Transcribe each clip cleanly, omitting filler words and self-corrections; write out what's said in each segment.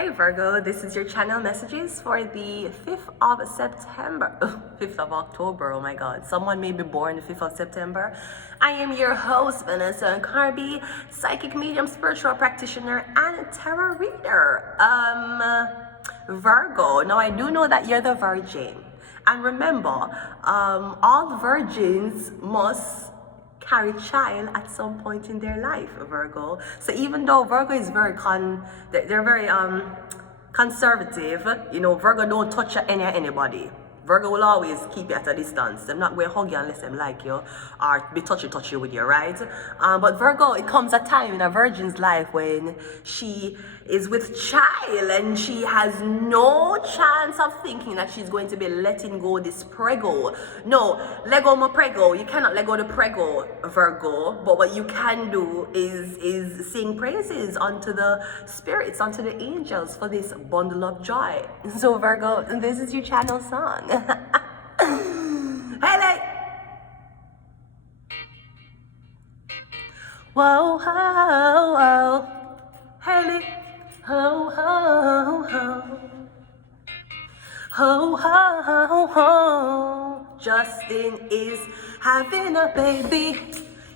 Hi Virgo, this is your channel messages for the 5th of September. 5th of October, oh my god. Someone may be born the 5th of September. I am your host, Vanessa and Carby, psychic medium, spiritual practitioner, and tarot reader. Virgo, now I do know that you're the virgin. And remember, all virgins must carry child at some point in their life, Virgo. So even though Virgo is very they're very conservative, you know, Virgo don't touch anybody. Virgo will always keep you at a distance. They're not going to hug you unless they like you or be touchy with you, right? But Virgo, it comes a time in a virgin's life when she is with child and she has no chance of thinking that she's going to be letting go this prego. No, let go my prego. You cannot let go the prego, Virgo. But what you can do is sing praises unto the spirits, unto the angels for this bundle of joy. So Virgo, this is your channel song. Hey, whoa, ho, ho, Haley, ho, ho, ho, ho, ho, ho. Justin is having a baby.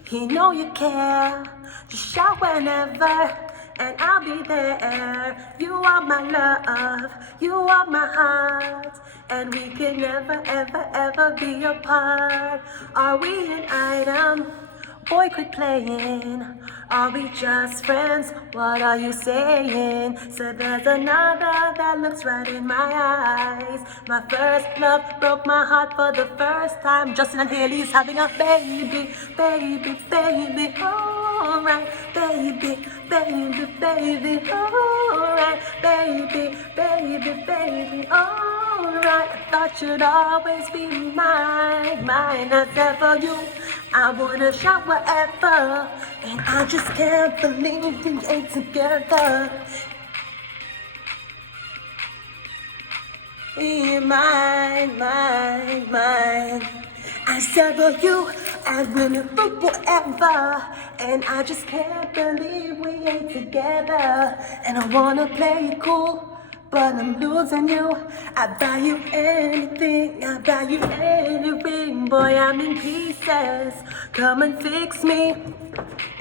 He know you care. Just shout whenever, and I'll be there. You are my love, you are my heart, and we can never, ever, ever be apart. Are we an item? Boy, quit playing. Are we just friends? What are you saying? So there's another that looks right in my eyes. My first love broke my heart for the first time. Justin and Haley's having a baby, baby, baby. Alright, baby, baby, baby. Alright, baby, baby, baby. Alright, I thought you'd always be mine, mine as ever you. I wanna shout wherever, and I just can't believe we ain't together. Mine, mine, mine. I sever you, I will forever, and I just can't believe we ain't together. And I wanna play it cool, but I'm losing you. I buy you anything, I buy you anything. Boy, I'm in pieces, come and fix me.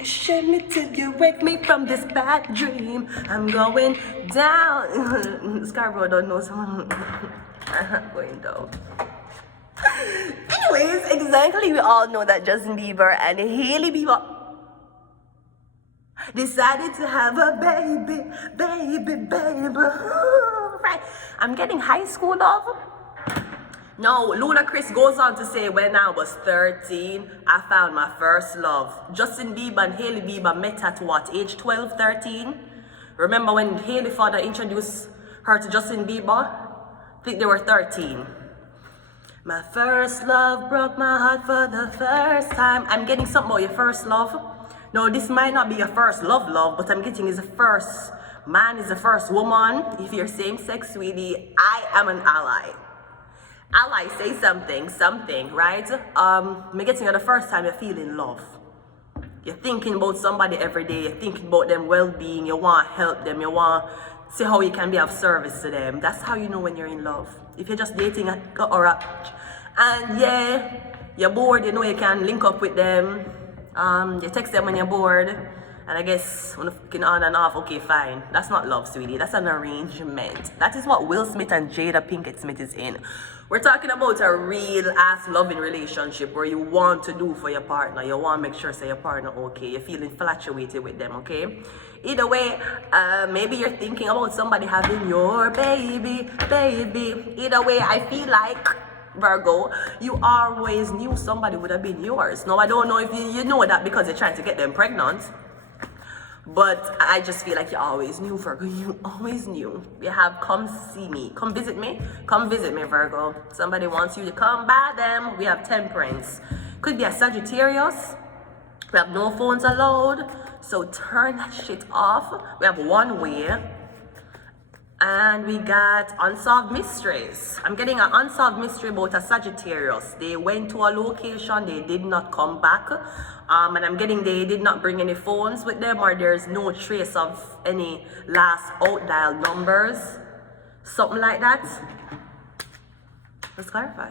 Shake me till you wake me from this bad dream. I'm going down. Scarborough don't know someone. I'm going down. Anyways, exactly, we all know that Justin Bieber and Hailey Bieber decided to have a baby, baby, baby. Right. I'm getting high school love. No, Ludacris goes on to say, when I was 13, I found my first love. Justin Bieber and Hailey Bieber met at what, age 12, 13? Remember when Hailey's father introduced her to Justin Bieber? I think they were 13. My first love broke my heart for the first time. I'm getting something about your first love. No, this might not be your first love, but I'm getting is the first man, is the first woman. If you're same-sex, sweetie, I am an ally. Ally, say something, right? I'm getting it the first time you're feeling love. You're thinking about somebody every day. You're thinking about them well-being. You want to help them. You want to see how you can be of service to them. That's how you know when you're in love. If you're just dating and yeah, you're bored, you know you can link up with them. You text them when you're bored, and I guess when you're on and off, okay, fine. That's not love, sweetie. That's an arrangement. That is what Will Smith and Jada Pinkett Smith is in. We're talking about a real ass loving relationship where you want to do for your partner. You want to make sure say your partner okay. You're feeling infatuated with them, okay? Either way, maybe you're thinking about somebody having your baby. Either way, I feel like, Virgo, you always knew somebody would have been yours. Now, I don't know if you know that because you're trying to get them pregnant. But I just feel like you always knew, Virgo. You always knew. We have come see me. Come visit me. Come visit me, Virgo. Somebody wants you to come by them. We have temperance. Could be a Sagittarius. We have no phones allowed. So turn that shit off. We have one way. And we got unsolved mysteries. I'm getting an unsolved mystery about a Sagittarius. They went to a location, they did not come back. And I'm getting they did not bring any phones with them, or there's no trace of any last out dial numbers. Something like that. Let's clarify.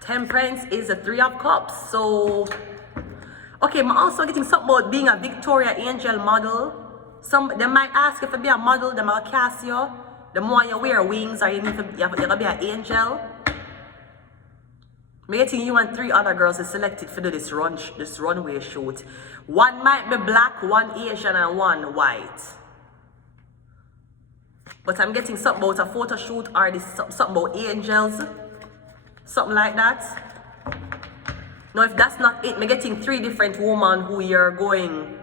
Temperance is a 3 of Cups. So, okay, I'm also getting something about being a Victoria Angel model. They might ask if you be a model, they might cast you. The more you wear wings, or you're gonna be an angel. I'm getting you and 3 other girls is selected for this runway shoot. 1 might be black, 1 Asian, and 1 white. But I'm getting something about a photo shoot, or this something about angels. Something like that. Now, if that's not it, I'm getting 3 different women who you're going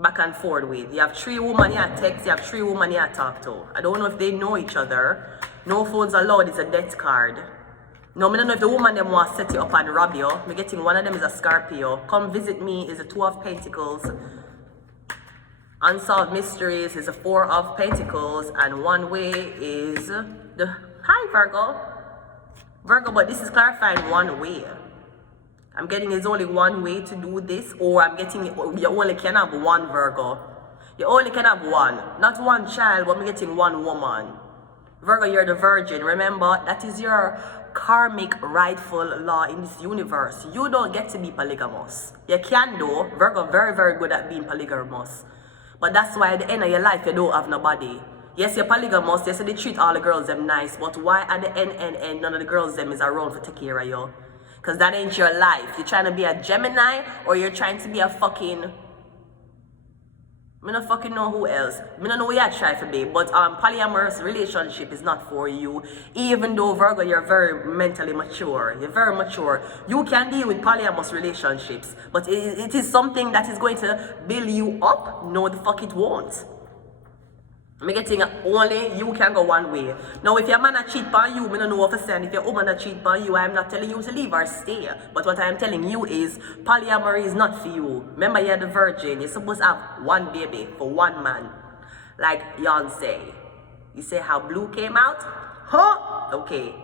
back and forth with. You have 3 women you text, you have 3 women you talk to. I don't know if they know each other. No phones allowed is a death card. No, I don't know if the woman them want to set you up and rob you. I'm getting one of them is a Scorpio. Come visit me is a 2 of Pentacles. Unsolved mysteries is a 4 of Pentacles. And one way is the hi Virgo. Virgo, but this is clarifying one way. I'm getting it's only one way to do this, or I'm getting you only can have 1 Virgo. You only can have 1, not 1 child, but I'm getting 1 woman. Virgo, you're the virgin. Remember, that is your karmic rightful law in this universe. You don't get to be polygamous. You can do. Virgo, very, very good at being polygamous. But that's why at the end of your life, you don't have nobody. Yes, you're polygamous. Yes, they treat all the girls them nice. But why at the end, none of the girls them is around to take care of you? Because that ain't your life. You're trying to be a Gemini, or you're trying to be a fucking... I don't fucking know who else. I don't know what you try to be. But polyamorous relationship is not for you. Even though, Virgo, you're very mentally mature. You're very mature. You can deal with polyamorous relationships. But it is something that is going to build you up. No, the fuck it won't. I'm getting only you can go one way. Now, if your man a cheat on you, I don't know what to say. And if your woman a cheat on you, I'm not telling you to leave or stay. But what I'm telling you is, polyamory is not for you. Remember, you're the virgin. You're supposed to have 1 baby for 1 man. Like Beyonce. You say how Blue came out? Huh? Okay.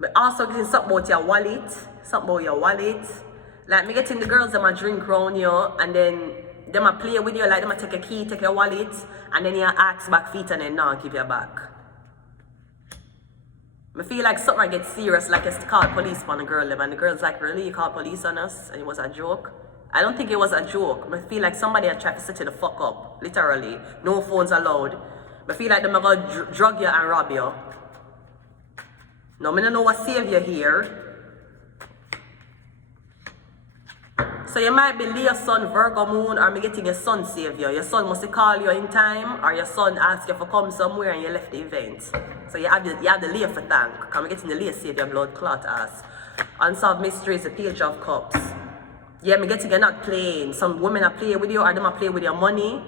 But also getting something about your wallet. Something about your wallet. Like me getting the girls that might drink around you, and then they might play with you, like they might take a key, take your wallet, and then you ask back feet and then not give you back. I feel like something gets serious, like it's called police on the girl, and the girl's like, really, you called police on us? And it was a joke? I don't think it was a joke. I feel like somebody had tried to set you the fuck up, literally. No phones allowed. I feel like they're going to drug you and rob you. No, I don't know what saved you here. So you might be Leo Sun, Virgo Moon, or me getting your son save you. Your son must call you in time, or your son ask you to come somewhere and you left the event. So you have the Leo for thank. Because I'm getting the Leo save your blood clot ass. Unsolved mysteries, the Page of Cups. Yeah, me getting you're not playing. Some women are playing with you, or them are playing with your money.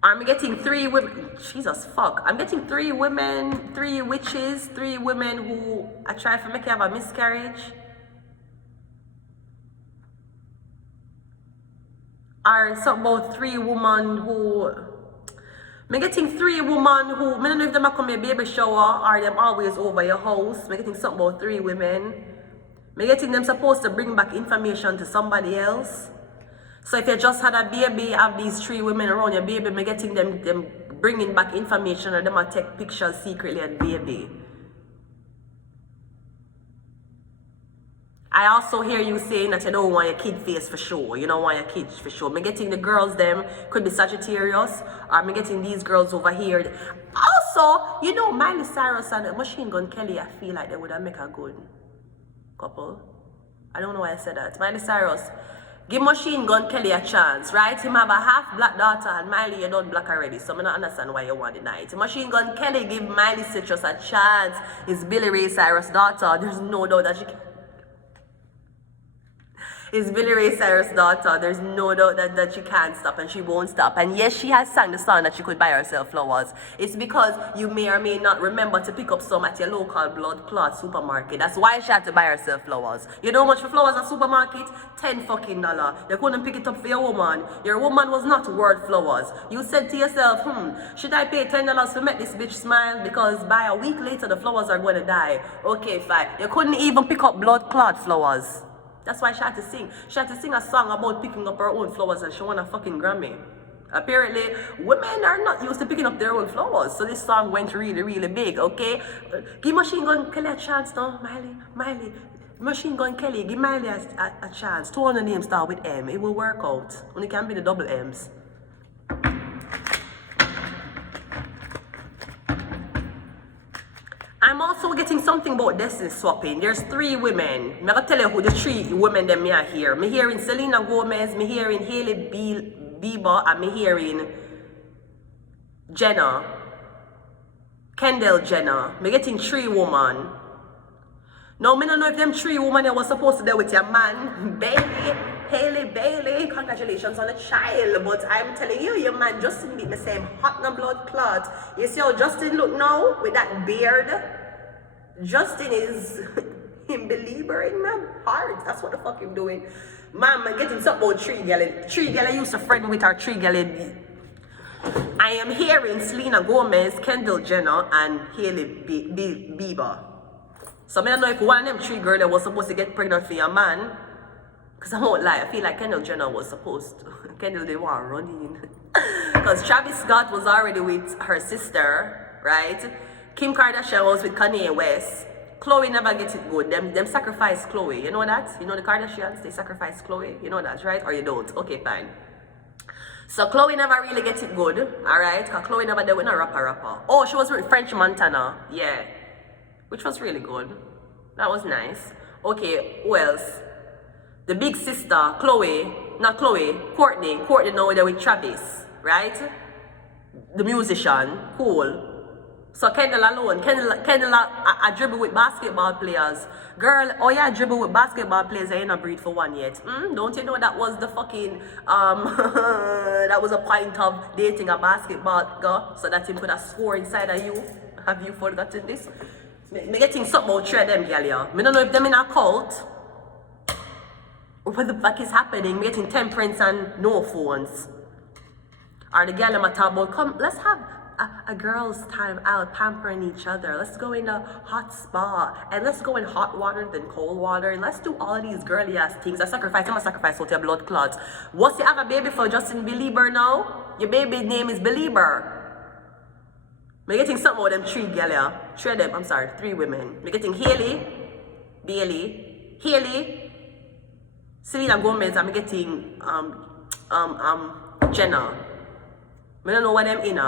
I'm getting 3 women. Jesus fuck. I'm getting 3 women, 3 witches, 3 women who I try to make you have a miscarriage. Or something about 3 women who. I'm getting 3 women who. I don't know if them are coming to a baby shower or them always over your house. I'm getting something about 3 women. I'm getting them supposed to bring back information to somebody else. So if you just had a baby, have these 3 women around your baby, I'm getting them bringing back information, or them might take pictures secretly of the baby. I also hear you saying that you don't want your kid face for sure. You don't want your kids for sure. I'm getting the girls them could be Sagittarius, or I'm getting these girls over here. Also, you know, Miley Cyrus and Machine Gun Kelly, I feel like they would have make a good couple. I don't know why I said that. Miley Cyrus. Give Machine Gun Kelly a chance, right? Him have a half black daughter, and Miley you done black already, so I don't understand why you want to deny it. Machine Gun Kelly give Miley Citrus a chance. It's Billy Ray Cyrus' daughter. There's no doubt that she can. It's Billy Ray Cyrus' daughter. There's no doubt that she can't stop and she won't stop. And yes, she has sang the song that she could buy herself flowers. It's because you may or may not remember to pick up some at your local blood clot supermarket. That's why she had to buy herself flowers. You know how much for flowers at supermarket? $10 fucking. You couldn't pick it up for your woman. Your woman was not worth flowers. You said to yourself, should I pay $10 to make this bitch smile? Because by a week later, the flowers are going to die. Okay, fine. You couldn't even pick up blood clot flowers. That's why she had to sing. She had to sing a song about picking up her own flowers and she won a fucking Grammy. Apparently, women are not used to picking up their own flowers. So this song went really, really big, okay? Give Machine Gun Kelly a chance now, Miley. Machine Gun Kelly, give Miley a chance. 200 names start with M. It will work out. Only can be the double M's. I'm also getting something about destiny swapping. There's 3 women. I'm going to tell you who the 3 women them me are here. I'm hearing Selena Gomez, I'm hearing Hailey Bieber, and I'm hearing Jenner. Kendall Jenner. I'm getting 3 women. Now, I don't know if them 3 women were supposed to do with your man, Bailey. Congratulations on the child. But I'm telling you, your man Justin beat me same hot no blood clot. You see how Justin look now with that beard? Justin is him believer in my heart. That's what the fuck I'm doing. Man, I'm getting something about 3 girl. 3 girl I used to friend with her 3 girl. I am hearing Selena Gomez, Kendall Jenner, and Hailey Bieber. So I don't know if one of them 3 girls was supposed to get pregnant for your man. Because I won't lie, I feel like Kendall Jenner was supposed to. Kendall didn't want to run in. Because Travis Scott was already with her sister, right? Kim Kardashian was with Kanye West. Khloe never gets it good. Them sacrifice Khloe. You know that? You know the Kardashians, they sacrifice Khloe. You know that, right? Or you don't? Okay, fine. So Khloe never really gets it good, alright? Because Khloe never did with a rapper. Oh, she was with French Montana. Yeah. Which was really good. That was nice. Okay, who else? The big sister, Courtney now they're with Travis, right? The musician, cool. So Kendall alone, Kendall I dribble with basketball players. Girl, oh yeah, I dribble with basketball players, I ain't not breed for one yet. Don't you know that was the fucking, that was a point of dating a basketball girl, so that him could have score inside of you. Have you forgotten this? Me getting something about 3 of them, girl, yeah. Me don't know if them in a cult. What the fuck is happening? We're getting temperance and no phones. Or the girl I'm talking about, come, let's have a girl's time out pampering each other. Let's go in a hot spa. And let's go in hot water than cold water. And let's do all of these girly ass things. I'm a sacrifice with your blood clots. What's you have a baby for Justin Belieber now? Your baby name is Belieber. We're getting something with them 3 girl, yeah. 3 of them, I'm sorry, 3 women. We're getting Hailey, Selena Gomez, I'm getting Jenna. I don't know what them in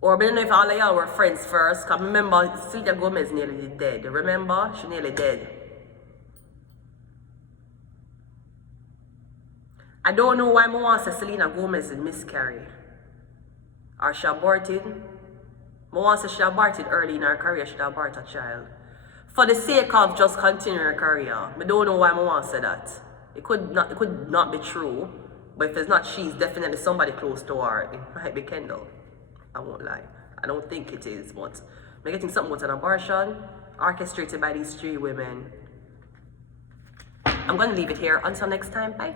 or I don't know if all of y'all were friends first. Cause remember Selena Gomez nearly dead. Remember? She nearly dead. I don't know why I want to say Selena Gomez is miscarry. Or she aborted. I want to say she aborted early in her career, she aborted a child. For the sake of just continuing her career. I don't know why I want to say that. It could not be true. But if it's not she, it's definitely somebody close to her. It might be Kendall. I won't lie. I don't think it is, but I'm getting something with an abortion orchestrated by these 3 women. I'm going to leave it here. Until next time, bye.